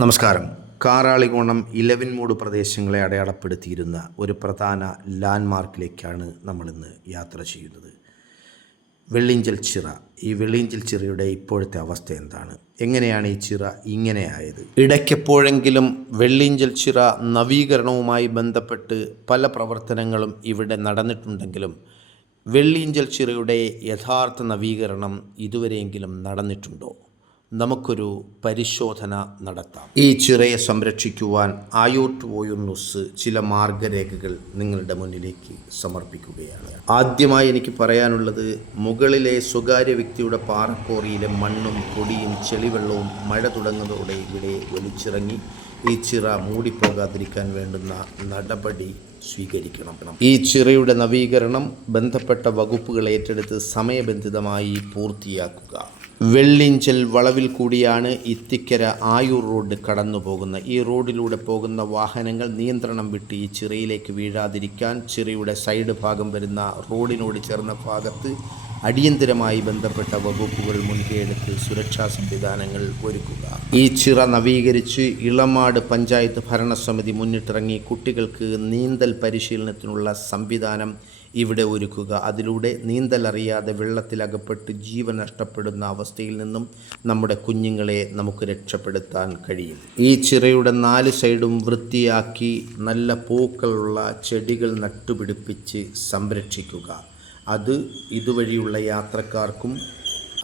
നമസ്കാരം. കാറാളികോണം ഇലവിൻമൂട് പ്രദേശങ്ങളെ അടയാളപ്പെടുത്തിയിരുന്ന ഒരു പ്രധാന ലാൻഡ്മാർക്കിലേക്കാണ് നമ്മളിന്ന് യാത്ര ചെയ്യുന്നത്. വെള്ളിഞ്ചൽ ചിറ. ഈ വെള്ളിഞ്ചൽ ചിറയുടെ ഇപ്പോഴത്തെ അവസ്ഥ എന്താണ്? എങ്ങനെയാണ് ഈ ചിറ ഇങ്ങനെയായത് ഇടയ്ക്കെപ്പോഴെങ്കിലും വെള്ളിഞ്ചൽ ചിറ നവീകരണവുമായി ബന്ധപ്പെട്ട് പല പ്രവർത്തനങ്ങളും ഇവിടെ നടന്നിട്ടുണ്ടെങ്കിലും വെള്ളിഞ്ചൽ ചിറയുടെ യഥാർത്ഥ നവീകരണം ഇതുവരെയെങ്കിലും നടന്നിട്ടുണ്ടോ? നമുക്കൊരു പരിശോധന നടത്താം. ഈ ചിറയെ സംരക്ഷിക്കുവാൻ ആയോട്ട് വോയുന്നൂസ് ചില മാർഗരേഖകൾ നിങ്ങളുടെ മുന്നിലേക്ക് സമർപ്പിക്കുകയാണ്. ആദ്യമായി എനിക്ക് പറയാനുള്ളത് മുകളിലെ സ്വകാര്യ വ്യക്തിയുടെ പാറക്കോറിയിലെ മണ്ണും പൊടിയും ചെളിവെള്ളവും മഴ തുടങ്ങുന്നതോടെ ഇവിടെ ഒലിച്ചിറങ്ങി ഈ ചിറ മൂടിപ്പോകാതിരിക്കാൻ വേണ്ടുന്ന നടപടി സ്വീകരിക്കണം. ഈ ചിറയുടെ നവീകരണം ബന്ധപ്പെട്ട വകുപ്പുകൾ ഏറ്റെടുത്ത് സമയബന്ധിതമായി പൂർത്തിയാക്കുക. വെള്ളിഞ്ചൽ വളവിൽ കൂടിയാണ് ഇത്തിക്കര ആയൂർ റോഡ് കടന്നു പോകുന്നത്. ഈ റോഡിലൂടെ പോകുന്ന വാഹനങ്ങൾ നിയന്ത്രണം വിട്ട് ഈ ചിറയിലേക്ക് വീഴാതിരിക്കാൻ ചിറയുടെ സൈഡ് ഭാഗം വരുന്ന റോഡിനോട് ചേർന്ന ഭാഗത്ത് അടിയന്തരമായി ബന്ധപ്പെട്ട വകുപ്പുകൾ മുൻകൈയെടുത്ത് സുരക്ഷാ സംവിധാനങ്ങൾ ഒരുക്കുക. ഈ ചിറ നവീകരിച്ച് ഇളമാട് പഞ്ചായത്ത് ഭരണസമിതി മുന്നിട്ടിറങ്ങി കുട്ടികൾക്ക് നീന്തൽ പരിശീലനത്തിനുള്ള സംവിധാനം ഇവിടെ ഒരുക്കുക. അതിലൂടെ നീന്തലറിയാതെ വെള്ളത്തിലകപ്പെട്ട് ജീവൻ നഷ്ടപ്പെടുന്ന അവസ്ഥയിൽ നിന്നും നമ്മുടെ കുഞ്ഞുങ്ങളെ നമുക്ക് രക്ഷപ്പെടുത്താൻ കഴിയും. ഈ ചിറയുടെ നാല് സൈഡും വൃത്തിയാക്കി നല്ല പൂക്കളുള്ള ചെടികൾ നട്ടുപിടിപ്പിച്ച് സംരക്ഷിക്കുക. അത് ഇതുവഴിയുള്ള യാത്രക്കാർക്കും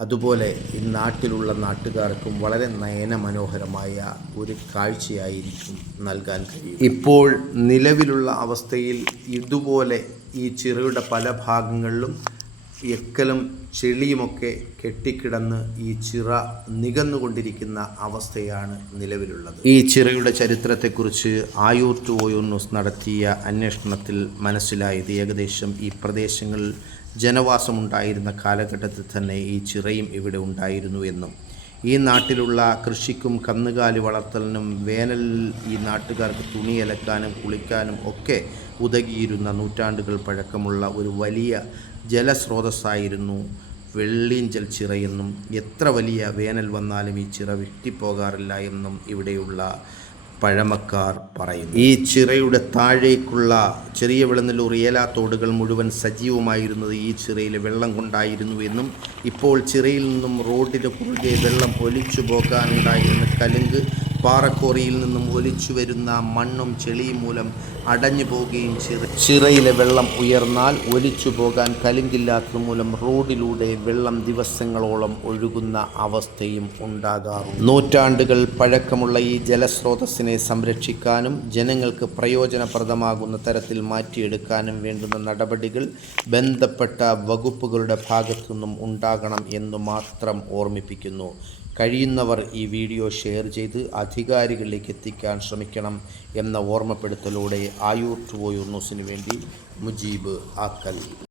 അതുപോലെ ഈ നാട്ടിലുള്ള നാട്ടുകാർക്കും വളരെ നയനമനോഹരമായ ഒരു കാഴ്ചയായിരിക്കും നൽകാൻ കഴിയും. ഇപ്പോൾ നിലവിലുള്ള അവസ്ഥയിൽ ഇതുപോലെ ഈ ചിറയുടെ പല ഭാഗങ്ങളിലും എക്കലും ചെളിയുമൊക്കെ കെട്ടിക്കിടന്ന് ഈ ചിറ നികന്നുകൊണ്ടിരിക്കുന്ന അവസ്ഥയാണ് നിലവിലുള്ളത്. ഈ ചിറയുടെ ചരിത്രത്തെക്കുറിച്ച് ആയൂർ ടു ഓയൂർന്നൂസ് നടത്തിയ അന്വേഷണത്തിൽ മനസ്സിലായത് ഏകദേശം ഈ പ്രദേശങ്ങളിൽ ജനവാസമുണ്ടായിരുന്ന കാലഘട്ടത്തിൽ തന്നെ ഈ ചിറയും ഇവിടെ ഉണ്ടായിരുന്നു എന്നും ഈ നാട്ടിലുള്ള കൃഷിക്കും കന്നുകാലി വളർത്തലിനും വേനൽ ഈ നാട്ടുകാർക്ക് തുണി അലക്കാനും കുളിക്കാനും ഒക്കെ ഉതകിയിരുന്ന നൂറ്റാണ്ടുകൾ പഴക്കമുള്ള ഒരു വലിയ ജലസ്രോതസ്സായിരുന്നു വെള്ളീഞ്ചൽ ചിറയെന്നും എത്ര വലിയ വേനൽ വന്നാലും ഈ ചിറ വെട്ടിപ്പോകാറില്ല എന്നും ഇവിടെയുള്ള പഴമക്കാർ പറയുന്നു. ഈ ചിറയുടെ താഴേക്കുള്ള ചെറിയ വിളനിലൂർ ഏലാത്തോടുകൾ മുഴുവൻ സജീവമായിരുന്നത് ഈ ചിറയിലെ വെള്ളം കൊണ്ടായിരുന്നു എന്നും ഇപ്പോൾ ചിറയിൽ നിന്നും റോഡിന് കുറുകെ വെള്ളം ഒലിച്ചു പോകാനുണ്ടായിരുന്ന കലുങ്ക് പാറക്കോറിയിൽ നിന്നും ഒലിച്ചു വരുന്ന മണ്ണും ചെളിയും മൂലം അടഞ്ഞു പോവുകയും ചിറ ചിറയിലെ വെള്ളം ഉയർന്നാൽ ഒലിച്ചു പോകാൻ കലുങ്കില്ലാത്തത് മൂലം റോഡിലൂടെ വെള്ളം ദിവസങ്ങളോളം ഒഴുകുന്ന അവസ്ഥയും ഉണ്ടാകാറുണ്ട്. നൂറ്റാണ്ടുകൾ പഴക്കമുള്ള ഈ ജലസ്രോതസ്സിനെ സംരക്ഷിക്കാനും ജനങ്ങൾക്ക് പ്രയോജനപ്രദമാകുന്ന തരത്തിൽ മാറ്റിയെടുക്കാനും വേണ്ടുന്ന നടപടികൾ ബന്ധപ്പെട്ട വകുപ്പുകളുടെ ഭാഗത്തു നിന്നും ഉണ്ടാകണം എന്ന് മാത്രം ഓർമ്മിപ്പിക്കുന്നു. കഴിയുന്നവർ ഈ വീഡിയോ ഷെയർ ചെയ്ത് അധികാരികളിലേക്ക് എത്തിക്കാൻ ശ്രമിക്കണം എന്ന ഓർമ്മപ്പെടുത്തലോടെ ആയൂർ ടു ന്യൂസിന് വേണ്ടി മുജീബ് ആക്കൽ.